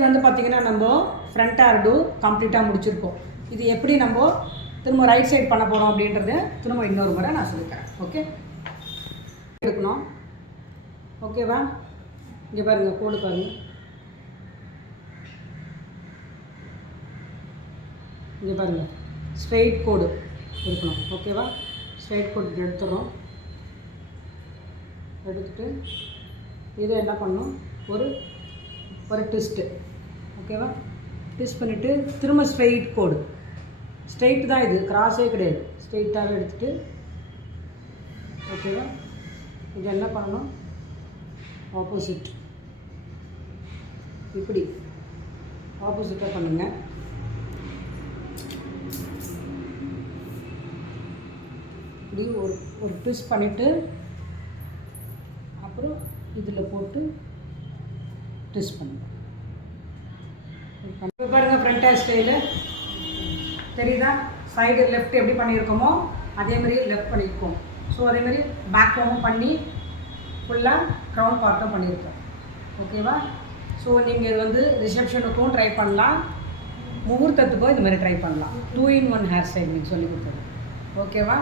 இன்னைக்கு வந்து பார்த்திங்கன்னா நம்ம ஃப்ரண்ட் ஹேர் டூ கம்ப்ளீட்டாக முடிச்சிருக்கோம். இது எப்படி நம்ம திரும்ப ரைட் சைட் பண்ண போகிறோம் அப்படின்றது திரும்ப இன்னொரு முறை நான் சொல்லித்தரேன். ஓகே, எடுக்கணும். ஓகேவா? இங்கே பாருங்கள், கோடு பாருங்கள். இங்கே பாருங்கள், ஸ்ட்ரெயிட் கோடு இருக்கணும். ஓகேவா? ஸ்ட்ரெயிட் கோடு எடுத்துடுறோம். எடுத்துட்டு இதை என்ன பண்ணணும், ஒரு ட்விஸ்ட்டு. ஓகேவா? ட்விஸ்ட் பண்ணிவிட்டு திரும்ப ஸ்ட்ரெயிட் கோடு. ஸ்ட்ரெயிட் தான், இது கிராஸே கிடையாது. ஸ்ட்ரெயிட்டாகவே எடுத்துகிட்டு ஓகேவா, இது என்ன பண்ணணும், ஆப்போசிட் இப்படி ஆப்போசிட்டாக பண்ணுங்கள். இப்படி ஒரு ட்விஸ்ட் பண்ணிவிட்டு அப்புறம் இதில் போட்டு ட்விஸ்ட் பண்ணுங்கள். இப்போ பாருங்கள், ஃப்ரண்ட் ஹேர் ஸ்டைலு தெரியுதா? சைடு லெஃப்ட் எப்படி பண்ணியிருக்கோமோ அதேமாதிரி லெஃப்ட் பண்ணியிருக்கோம். ஸோ அதேமாதிரி பேக் ஹோமும் பண்ணி ஃபுல்லாக க்ரௌண்ட் பார்ட்டும் பண்ணியிருக்கோம். ஓகேவா? ஸோ நீங்கள் இது வந்து ரிசப்ஷனுக்கும் ட்ரை பண்ணலாம், முகூர்த்தத்துக்கும் இது மாதிரி ட்ரை பண்ணலாம். 2 in 1 ஹேர் ஸ்டைல் நீங்கள் சொல்லி கொடுத்தது. ஓகேவா?